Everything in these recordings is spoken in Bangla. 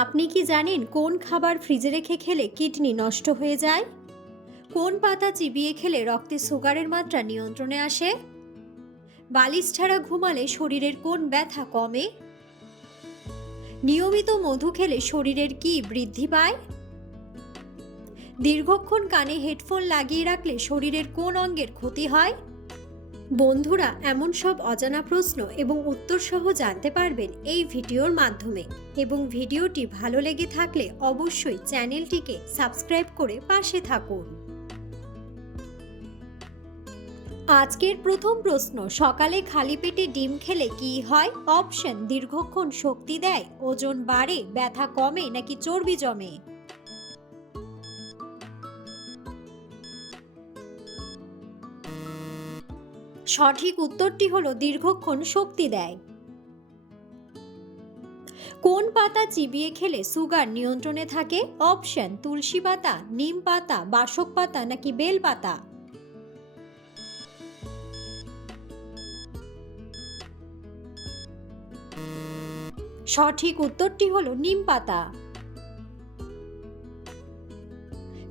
আপনি কি জানেন কোন খাবার ফ্রিজে রেখে খেলে কিডনি নষ্ট হয়ে যায়? কোন পাতা চিবিয়ে খেলে রক্তে সুগারের মাত্রা নিয়ন্ত্রণে আসে? বালিশ ছাড়া ঘুমালে শরীরের কোন ব্যথা কমে? নিয়মিত মধু খেলে শরীরের কি বৃদ্ধি পায়? দীর্ঘক্ষণ কানে হেডফোন লাগিয়ে রাখলে শরীরের কোন অঙ্গের ক্ষতি হয়? বন্ধুরা, এমন সব অজানা প্রশ্ন এবং উত্তর সহ জানতে পারবেন এই ভিডিওর মাধ্যমে। এবং ভিডিওটি ভালো লেগে থাকলে অবশ্যই চ্যানেলটিকে সাবস্ক্রাইব করে পাশে থাকুন। আজকের প্রথম প্রশ্ন, সকালে খালি পেটে ডিম খেলে কি হয়? অপশন: দীর্ঘক্ষণ শক্তি দেয়, ওজন বাড়ে, ব্যথা কমে, নাকি চর্বি জমে? সঠিক উত্তরটি হলো দীর্ঘক্ষণ শক্তি দেয়। কোন পাতা চিবিয়ে খেলে সুগার নিয়ন্ত্রণে থাকে? অপশন: তুলসী পাতা, নিম পাতা, বাসক পাতা, নাকি বেল পাতা? সঠিক উত্তরটি হলো নিম পাতা।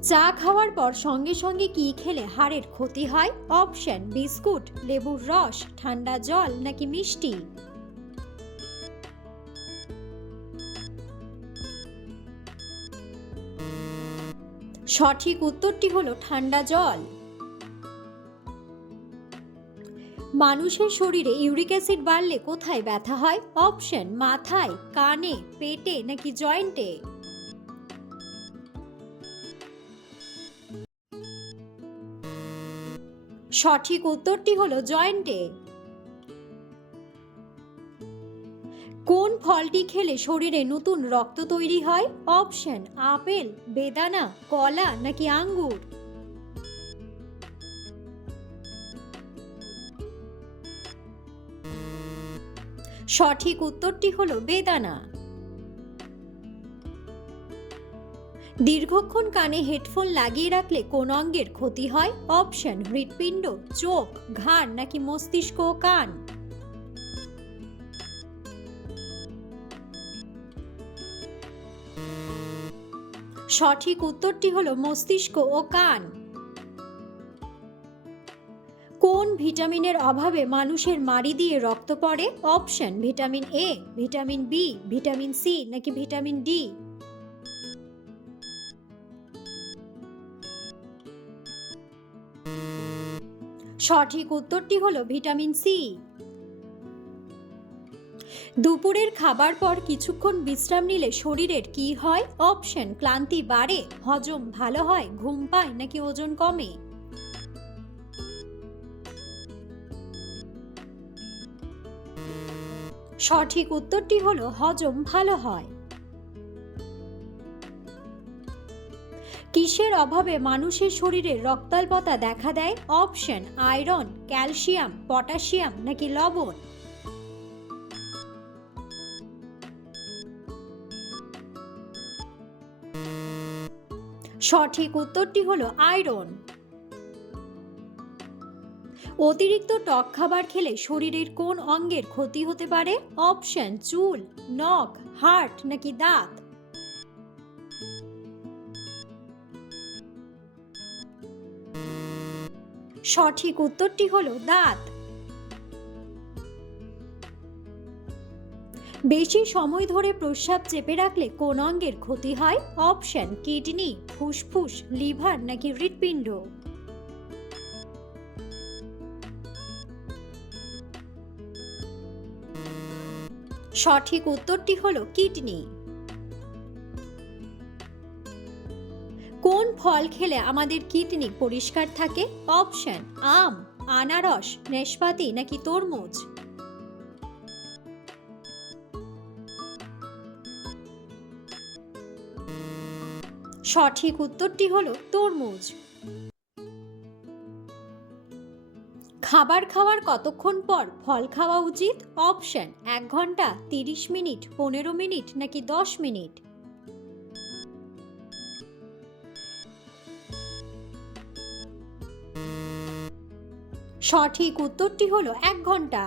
চা খাওয়ার পর সঙ্গে সঙ্গে কি খেলে হাড়ের ক্ষতি হয়? অপশন: বিস্কুট, লেবুর রস, ঠান্ডা জল, নাকি মিষ্টি? সঠিক উত্তরটি হলো ঠান্ডা জল। মানুষের শরীরে ইউরিক অ্যাসিড বাড়লে কোথায় ব্যথা হয়? অপশন: মাথায়, কানে, পেটে, নাকি জয়েন্টে? সঠিক উত্তরটি হলো জয়েন্টে। কোন ফলটি খেলে শরীরে নতুন রক্ত তৈরি হয়? অপশন: আপেল, বেদানা, কলা, নাকি আঙ্গুর? সঠিক উত্তরটি হলো বেদানা। দীর্ঘক্ষণ কানে হেডফোন লাগিয়ে রাখলে কোন অঙ্গের ক্ষতি হয়? অপশন: হৃৎপিণ্ড, চোখ, ঘাড়, নাকি মস্তিষ্ক ও কান? সঠিক উত্তরটি হলো মস্তিষ্ক ও কান। কোন ভিটামিনের অভাবে মানুষের মাড়ি দিয়ে রক্ত পড়ে? Option: vitamin A, vitamin B, vitamin C, নাকি ভিটামিন ডি? সঠিক উত্তরটি হলো ভিটামিন সি। দুপুরের খাবার পর কিছুক্ষণ বিশ্রাম নিলে শরীরের কি হয়? অপশন: ক্লান্তি বাড়ে, হজম ভালো হয়, ঘুম পায়, নাকি ওজন কমে? সঠিক উত্তরটি হলো হজম ভালো হয়। কিসের অভাবে মানুষের শরীরে রক্তাল্পতা দেখা দেয়? অপশন: আয়রন, ক্যালসিয়াম, পটাশিয়াম, নাকি লবণ? সঠিক উত্তরটি হলো আয়রন। অতিরিক্ত টক খাবার খেলে শরীরের কোন অঙ্গের ক্ষতি হতে পারে? অপশন: চুল, নখ, হার্ট, নাকি দাঁত? সঠিক উত্তরটি হলো দাঁত। বেশি সময় ধরে প্রস্রাব চেপে রাখলে কোন অঙ্গের ক্ষতি হয়? অপশন: কিডনি, ফুসফুস, লিভার, নাকি হৃৎপিণ্ড? সঠিক উত্তরটি হলো কিডনি। কোন ফল খেলে আমাদের কিডনি পরিষ্কার থাকে? অপশন: আম, আনারস, নাশপাতি, নাকি তরমুজ? সঠিক উত্তরটি হলো তরমুজ। খাবার খাওয়ার কতক্ষণ পর ফল খাওয়া উচিত? অপশন: 1 ঘন্টা, 30 মিনিট, 15 মিনিট, নাকি 10 মিনিট? সঠিক উত্তরটি হলো 1 ঘন্টা।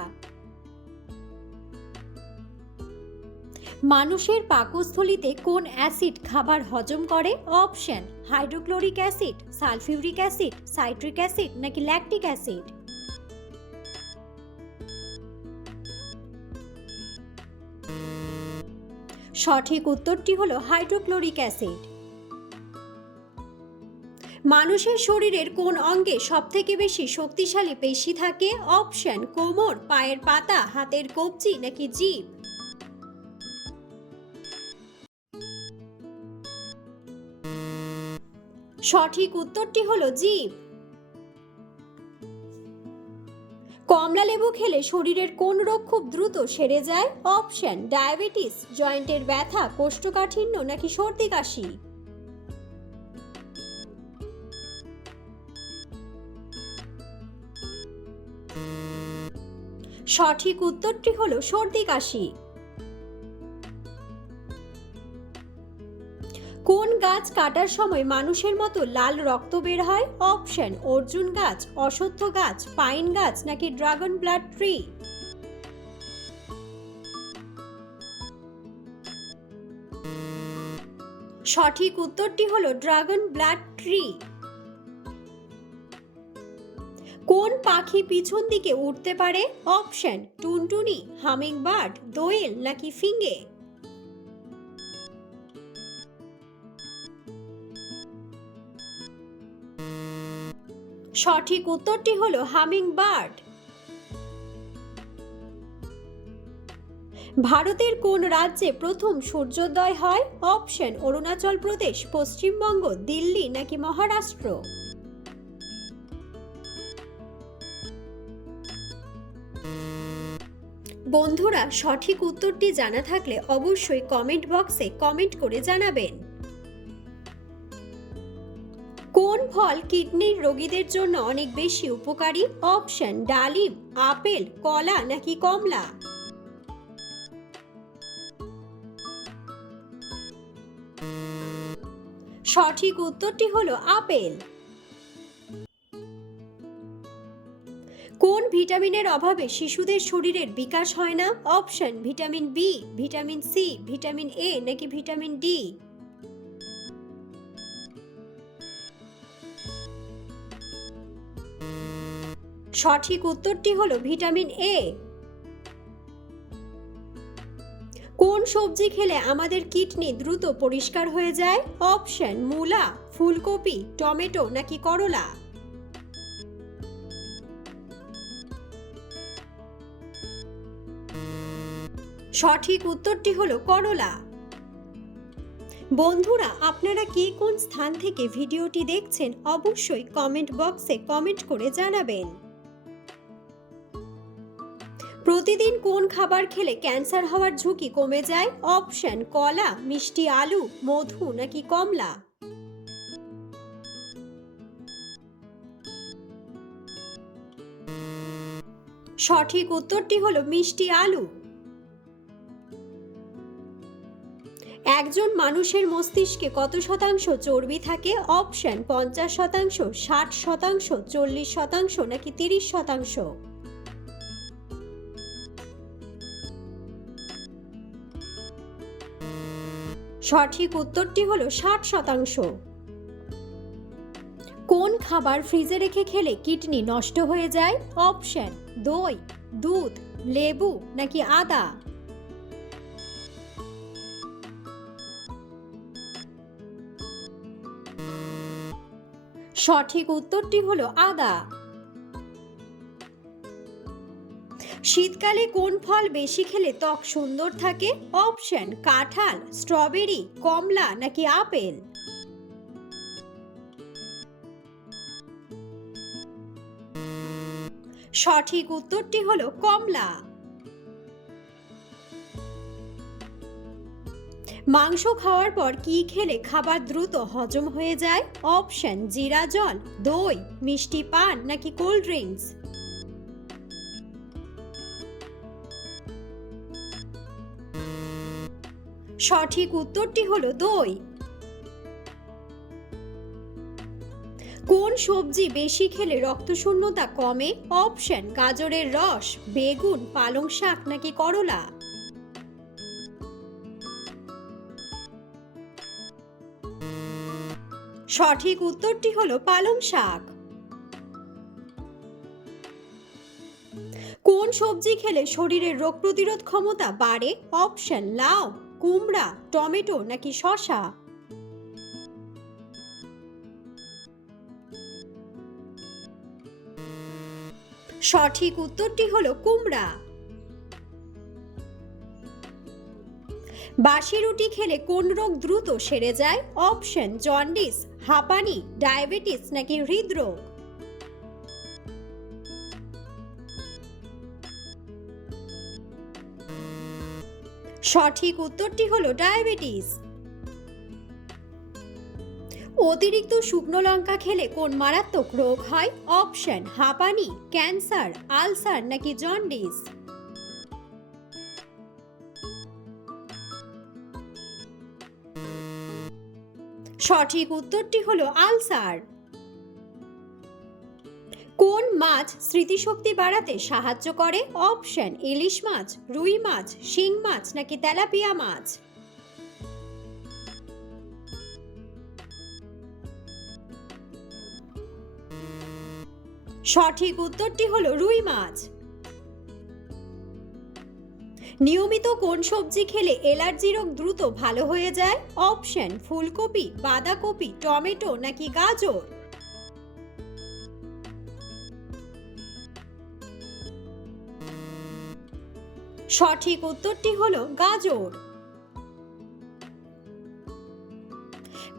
মানুষের পাকস্থলীতে কোন অ্যাসিড খাবার হজম করে? Option hydrochloric acid, sulphuric acid, citric acid নাকি ল্যাকটিক অ্যাসিড। সঠিক উত্তরটি হলো হাইড্রোক্লোরিক অ্যাসিড। মানুষের শরীরের কোন অঙ্গে সবথেকে বেশি শক্তিশালী পেশি থাকে? অপশন কোমর, পায়ের পাতা, হাতের কবজি নাকি জিভ। সঠিক উত্তরটি হলো জিভ। কমলা লেবু খেলে শরীরের কোন রোগ খুব দ্রুত সেরে যায়? অপশন ডায়াবেটিস, জয়েন্টের ব্যথা, কোষ্ঠকাঠিন্য নাকি সর্দি কাশি। সঠিক উত্তরটি হলো সর্দি কাশি। কোন গাছ কাটার সময় মানুষের মতো লাল রক্ত বের হয়? অপশন অর্জুন গাছ, অশ্বত্থ গাছ, পাইন গাছ নাকি ড্রাগন ব্লাড ট্রি। সঠিক উত্তরটি হলো ড্রাগন ব্লাড ট্রি। কোন পাখি পিছন দিকে উঠতে পারে? অপশন টুনটুনি, হামিংবার্ড, দোয়েল নাকি ফিঙ্গে। সঠিক উত্তরটি হলো হামিংবার্ড। ভারতের কোন রাজ্যে প্রথম সূর্যোদয় হয়? অপশন অরুণাচল প্রদেশ, পশ্চিমবঙ্গ, দিল্লি নাকি মহারাষ্ট্র। বন্ধুরা, সঠিক উত্তরটি জানা থাকলে অবশ্যই কমেন্ট বক্সে কমেন্ট করে জানাবেন। কোন ফল কিডনির রোগীদের জন্য অনেক বেশি উপকারী? অপশন ডালিম, আপেল, কলা নাকি কমলা। সঠিক উত্তরটি হলো আপেল। কোন ভিটামিনের অভাবে শিশুদের শরীরের বিকাশ হয় না? Option vitamin B, vitamin C, vitamin A নাকি ভিটামিন ডি। সঠিক উত্তরটি হলো ভিটামিন এ। কোন সবজি খেলে আমাদের কিডনি দ্রুত পরিষ্কার হয়ে যায়? অপশন মূলা, ফুলকপি, টমেটো নাকি করলা। সঠিক উত্তরটি হলো করলা। বন্ধুরা, আপনারা কে কোন স্থান থেকে ভিডিওটি দেখছেন অবশ্যই কমেন্ট বক্সে কমেন্ট করে জানাবেন। প্রতিদিন কোন খাবার খেলে ক্যান্সার হওয়ার ঝুঁকি কমে যায়? অপশন কলা, মিষ্টি আলু, মধু নাকি কমলা। সঠিক উত্তরটি হলো মিষ্টি আলু। একজন মানুষের মস্তিষ্কে কত শতাংশ চর্বি থাকে? অপশন 50%, 60%, 40% নাকি 30%। সঠিক উত্তরটি হলো 60%। কোন খাবার ফ্রিজে রেখে খেলে কিডনি নষ্ট হয়ে যায়? অপশন দই, দুধ, লেবু নাকি আদা। সঠিক উত্তরটি হলো আদা। শীতকালে কোন ফল বেশি খেলে ত্বক সুন্দর থাকে? অপশন কাঁঠাল, স্ট্রবেরি, কমলা নাকি আপেল। সঠিক উত্তরটি হলো কমলা। মাংস খাওয়ার পর কি খেলে খাবার দ্রুত হজম হয়ে যায়? অপশন জিরা জল, দই, মিষ্টি পান নাকি কোল্ড ড্রিঙ্কস। সঠিক উত্তরটি হলো দই। কোন সবজি বেশি খেলে রক্তশূন্যতা কমে? অপশন গাজরের রস, বেগুন, পালং শাক নাকি করলা। সঠিক উত্তরটি হলো পালং শাক। কোন সবজি খেলে শরীরের রোগ প্রতিরোধ ক্ষমতা বাড়ে? অপশন লাউ, কুমড়া, টমেটো নাকি শসা। সঠিক উত্তরটি হলো কুমড়া। বাসি রুটি খেলে কোন রোগ দ্রুত সেরে যায়? অপশন জন্ডিস, হাঁপানি, ডায়াবেটিস নাকি হৃদরোগ। সঠিক উত্তরটি হলো ডায়াবেটিস। অতিরিক্ত শুকনো লঙ্কা খেলে কোন মারাত্মক রোগ হয়? অপশন হাঁপানি, ক্যান্সার, আলসার নাকি জন্ডিস। সঠিক উত্তরটি হলো আলসার। কোন মাছ স্মৃতিশক্তি বাড়াতে সাহায্য করে? অপশন ইলিশ মাছ, রুই মাছ, শিং মাছ নাকি তেলাপিয়া মাছ। সঠিক উত্তরটি হলো রুই মাছ। নিয়মিত কোন সবজি খেলে অ্যালার্জি রোগ দ্রুত ভালো হয়ে যায়? অপশন ফুলকপি, বাঁধাকপি, টমেটো নাকি গাজর। সঠিক উত্তরটি হলো গাজর।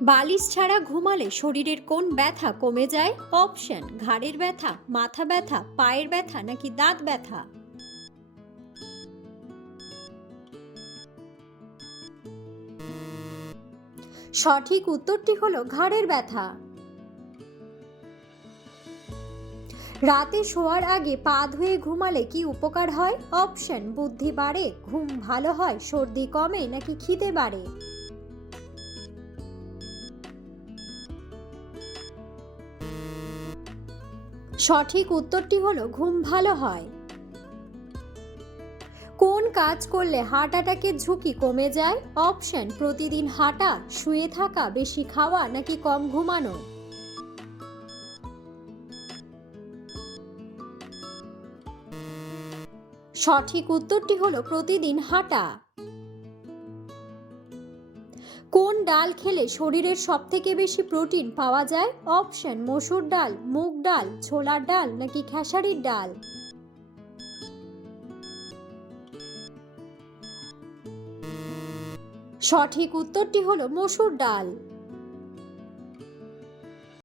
বালিশ ছাড়া ঘুমালে শরীরের কোন ব্যথা কমে যায়? অপশন ঘাড়ের ব্যথা, মাথা ব্যথা, পায়ের ব্যথা নাকি দাঁত ব্যথা। সঠিক উত্তরটি হলো ঘাড়ের ব্যথা। রাতে শোয়ার আগে পা ধুয়ে ঘুমালে কি উপকার হয়? অপশন বুদ্ধি বাড়ে, ঘুম ভালো হয়, সর্দি কমে নাকি খিদে বাড়ে। সঠিক উত্তরটি হলো ঘুম ভালো হয়। কোন কাজ করলে হার্ট অ্যাটাকের ঝুঁকি কমে যায়? অপশন প্রতিদিন হাঁটা, শুয়ে থাকা, বেশি খাওয়া নাকি কম ঘুমানো। সঠিক উত্তরটি হলো প্রতিদিন হাঁটা। কোন ডাল খেলে শরীরের সবথেকে বেশি প্রোটিন পাওয়া যায়? অপশন মসুর ডাল, মুগ ডাল, ছোলার ডাল নাকি খেসারির ডাল। সঠিক উত্তরটি হলো মসুর ডাল।